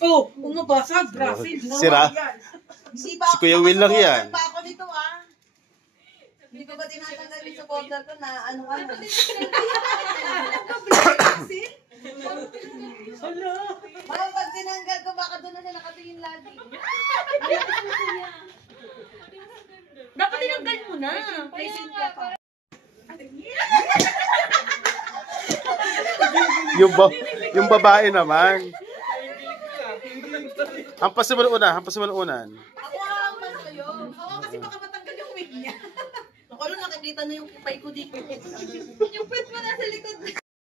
Oh, umabasag. Brazil. Sira. Si Kuya Will lang yan. Pa ako nito Hindi ko ba tinatanggal yung supporter ko na ano-ano? Baka pag tinanggal ko, baka doon na siya nakatingin lagi. Dapat tinanggal mo na. Yung babae naman. Hampasin mo na una, hampasin mo na unan. Ako ang masayo. Ako kasi baka matanggal yung wig niya. Ako lang nakikita na yung kipay ko dito. Yung pet mo nasa likod.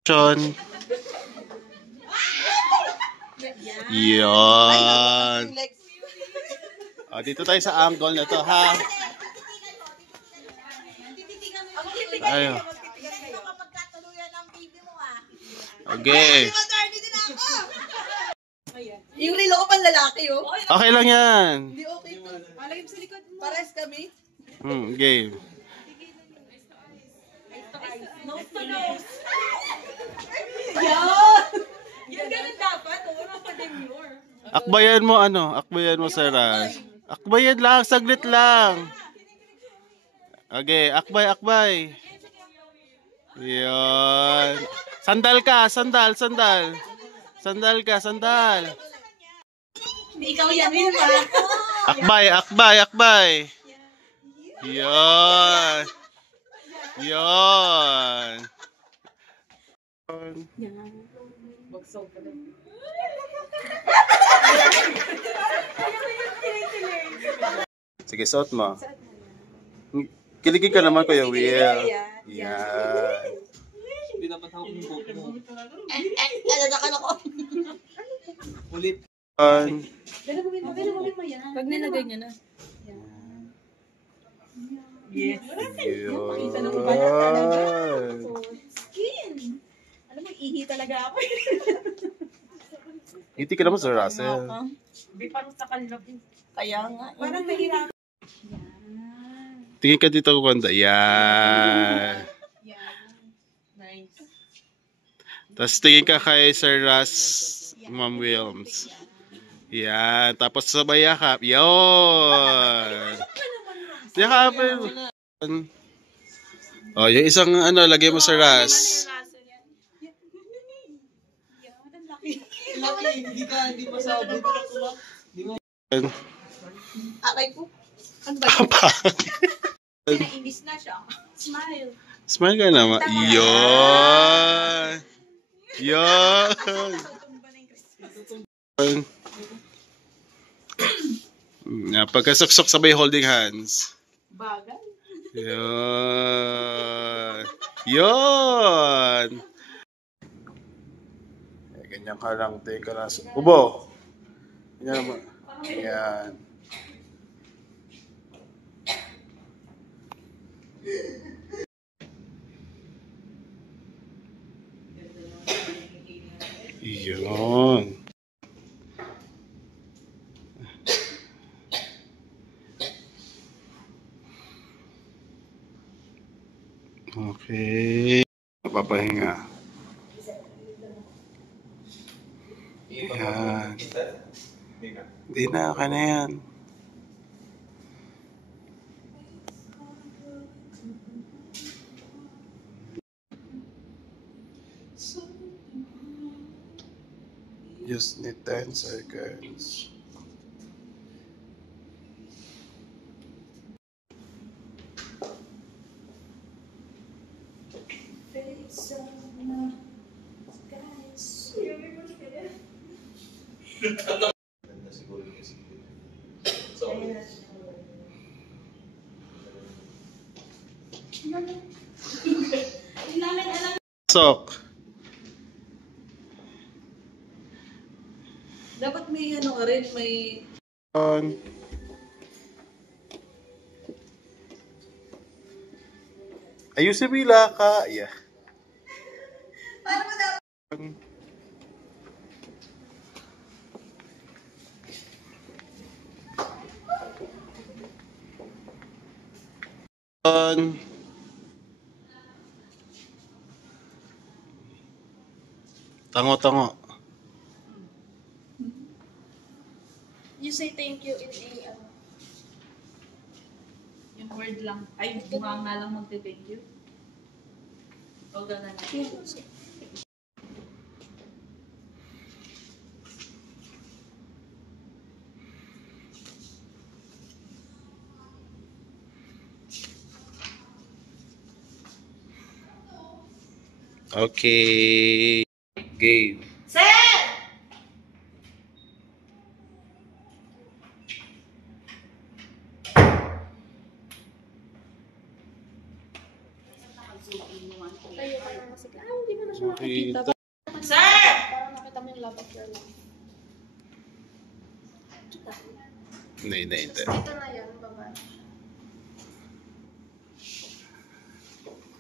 Sean. Yan. Dito tayo sa angle na to, ha? Ayun. Okay. Yung lilo ko pang lalaki, Okay lang yan. Hindi okay to. Palagay sa likod mo. Pares kami. Game. Nose to nose. Yan ganun dapat. Wala pa demure. Akbayan mo akbayan mo sa Ras. Akbayan lang, saglit lang. Okay, akbay. Yan. Sandal ka, sandal. Sandal ka. Hindi ikaw yan ba? Akbay. Yan. Sige, suot mo. Kiligin ka naman, Kuya Will. Yan. Hindi dapat hawak yung buhok mo. Naladakan ako. Ulit. Pag nilagay niya na. Yes. Skin. Alam mo, ihi talaga ako. Iti ka naman, Sir Russell. Di parang sa kalab. Kaya nga. Parang mahirap. Tingin ka dito, Kukwanda. Yan. Nice. Tapos tingin ka kay Sir Russ, Ma'am Wilms. Yan. Tapos sabay yakap. Yun. Yakapin. Yung isang lagay mo sa Russ. Hindi masabi. Akay ko. Ano ba? Naimbis na siya. Smile. Smile ka naman. Yun. Pagkasuksok sabay holding hands. Bagal. Yun. Ganyan ka lang. Take ka lang. Ubo. Ganyan naman. Yan. Yun. Okay. Napapahinga. Yan. Hindi na, okay na yan. Just need 10 seconds. Sok. Dapat may ka rin, may... Ayusin mo yung laka. Yeah. Paano mo dapat? Tango. you say thank you in a, Yung word lang. Ay, mukha nga lang magte-thank you. O ganun. Okay. Game. Sir! tayo ka na kasi, hindi mo na siya nakikita. Makita. Sir! Parang nakita mo yung love of your life. Hindi. Dito na yan, baba.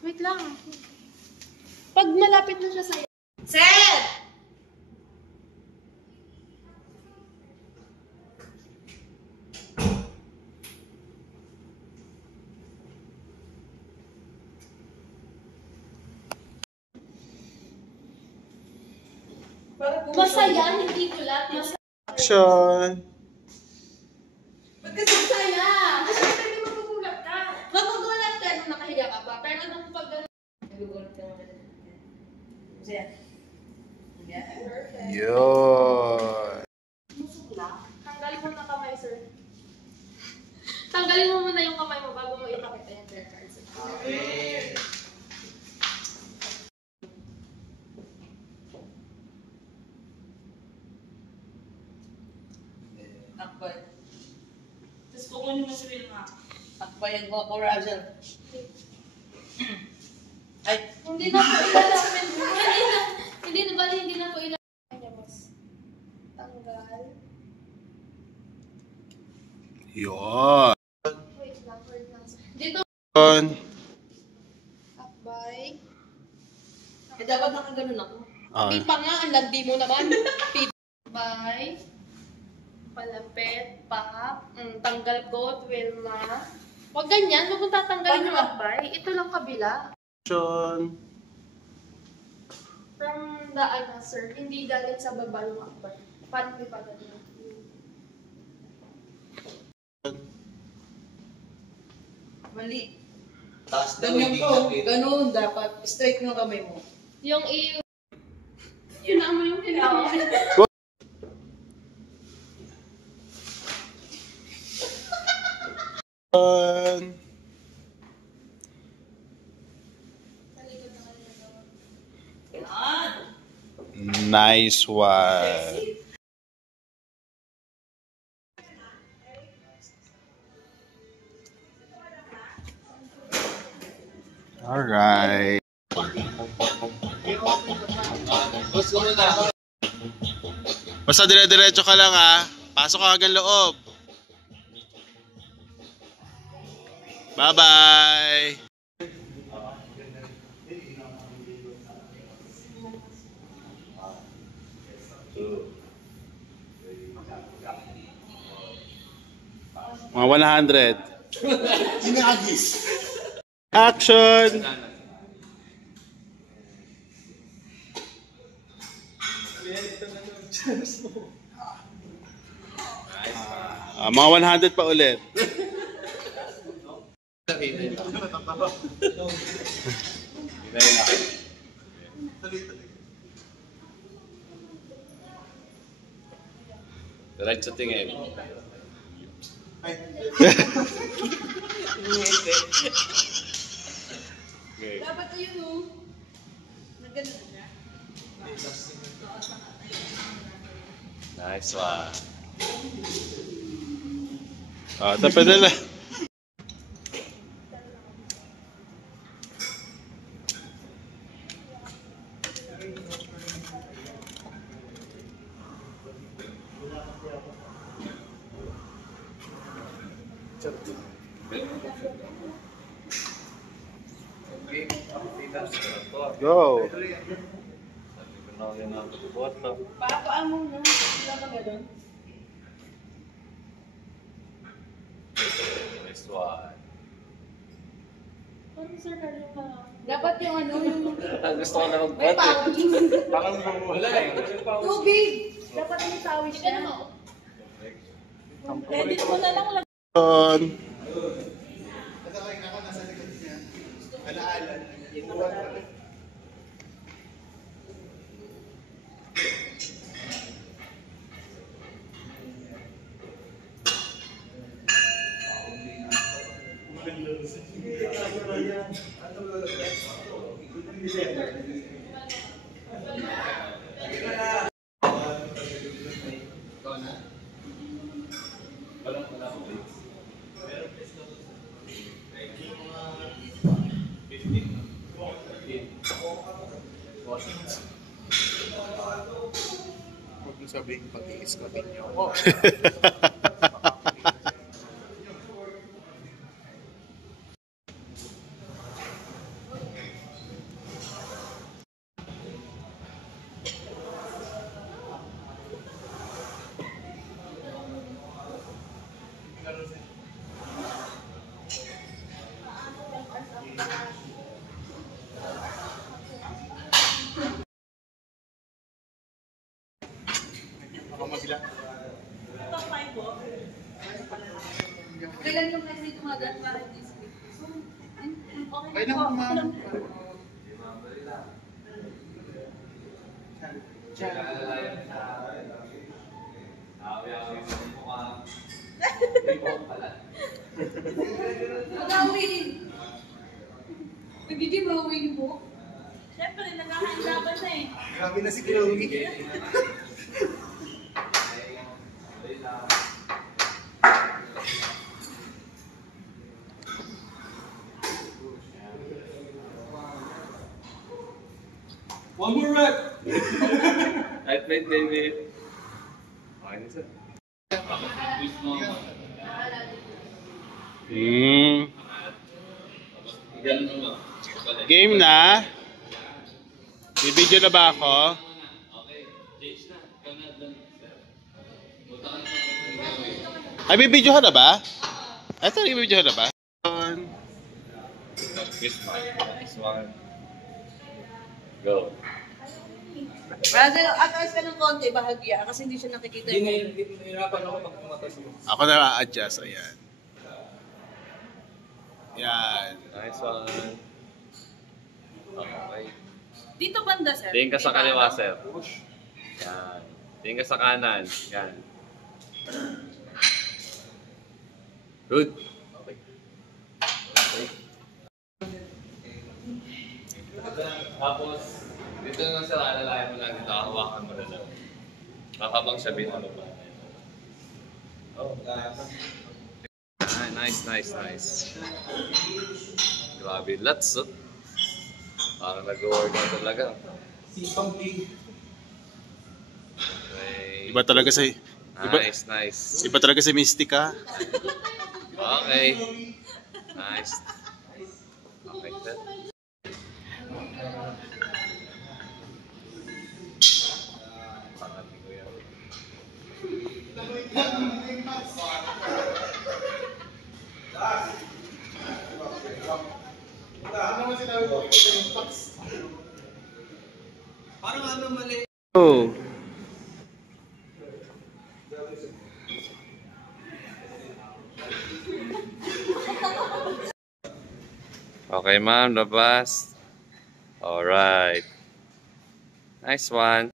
Wait lang. Pag malapit na siya sa'yo. Sir! Masaya, hindi gulat. Masaya. Action. Ba't kasi masaya? Kasi hindi magugulat ka. Magugulat ka nung nakahiga ka pa. Pero nung pag Nagugulat ka naman. Sir. Perfect. Yun. tanggalin mo na kamay, sir. Tanggalin mo muna yung kamay mo bago mo ipakita yung their cards. Okay. Akbay. Tapos kukunin mo si Wilma. Akbay ang go Razel. Ay, Hindi na po ilalapin. Hindi na bali, hindi na po ilalapin niya, boss. Tanggal. Yun. Wait lang, sir. Dito, Yun. akbay. eh dapat nakaganon ako. Ah. Hindi pa nga, ang landi mo naman. Akbay. Palapit, pap, tanggal ko, Wilma. Huwag ganyan, huwag mong tatanggalin yung akbay. Ito lang kabila. Action. From the ano, sir, hindi galing sa baba yung akbay. Paano may pagano? Mali. Taas daw, Ganyan hindi ko. kapit. Ganun dapat. Straight ng kamay mo. Yung yun mo yung kailangan. Yun. Nice one. Alright. Boss ko muna. Basta dire-diretso ka lang ha. Pasok ka hanggang loob. Bye-bye. Mga 100. Action! Mga 100 pa ulit. Diretso tingin. Okay. Dapat yun o. Nagganon na. Nice one. Tapos na. Go. Paapaan mo na. Wala ba ganun? Nice one. Ano, sir, Carlo ka? Dapat yung ano, yung Gusto ko na may mag-bot eh. pawis. Parang wala eh. Tubig! Dapat may pawis Tignan siya. mo. Edit mo na lang. On. Huwag mo sabihin pag-i-escapin niyo ako. Ako mabilang. Kailan yung kasi tumagal para this week? Okay lang, ma'am. Magawin! Nagiging mawin mo? Siyempre, nagkakaindaban na eh. Grabe na si Chloe. One more rep! Right, baby. Okay na sir. Ganun naman. Game na. Bibidyo na ba ako? Okay, change na. Ikaw na lang. Buta ka na. Ay, bibidyo ka na ba? Ay, sorry, bibidyo ka na ba? Nice one. Go. Brother, atras ka ng konti, bahagya, kasi hindi siya nakikita. Nahirapan ako pag pumatas mo. Ako na adjust, ayan. Yan. Nice one. Okay. Dito banda, sir. Tingin ka sa kaliwa, sir. Yan. Tingin ka sa kanan. Yan. Good. Okay. Tapos, dito naman sir, alalayan mo lang dito. Hawakan mo na lang. Habang sabihin mo ba. Oh. Nice, nice, nice. Grabe, lots, oh. Parang nag-workout talaga. Okay. Iba talaga sa... Nice, nice. Iba talaga sa Mystica. Okay. Nice. Okay, sir. Pangating ko yan. Oh. Okay, ma'am, labas. Alright. Nice one.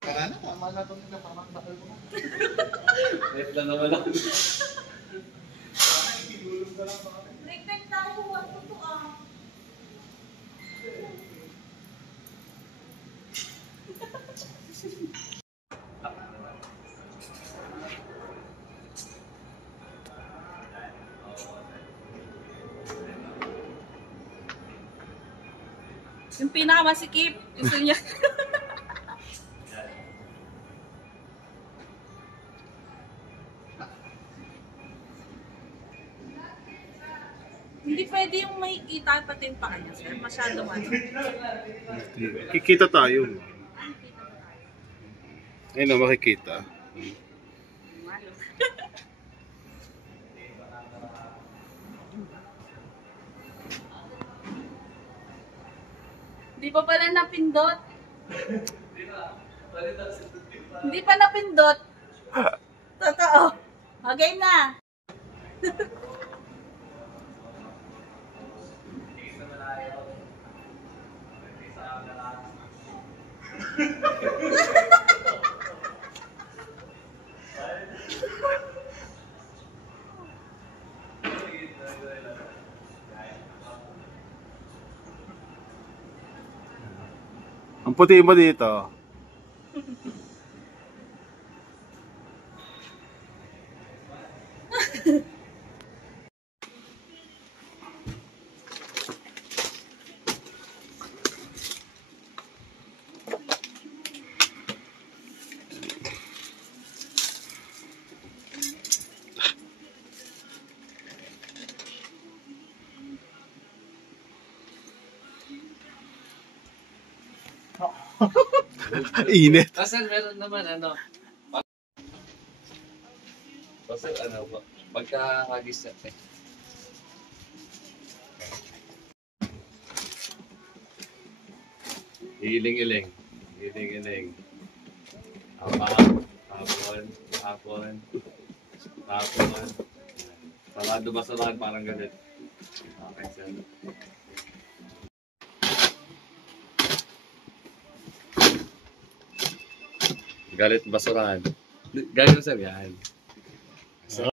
Karana, tama na ito nila parang bakal mo. Left lang naman ako. Break tayo. Huwag ko to ah. Yung pinakamasikip, gusto niya. Hindi pwede yung makikita pati yung paa niya, sir. Masyadong ano. Kikita tayo. Ayun na, makikita. Hindi pa pala napindot. Hindi pa napindot. Totoo. Okay na. Ang puti mo dito. Init. Kasi meron naman ano. Kasi ano ba? Pagkakagis na. Hiling-hiling. Hiling-hiling. Tapon. Tapon. Tapon. Tapon. Sarado ba sarado? Parang ganit. Okay, sir. Galit basurahan. Galit mo sir, yan.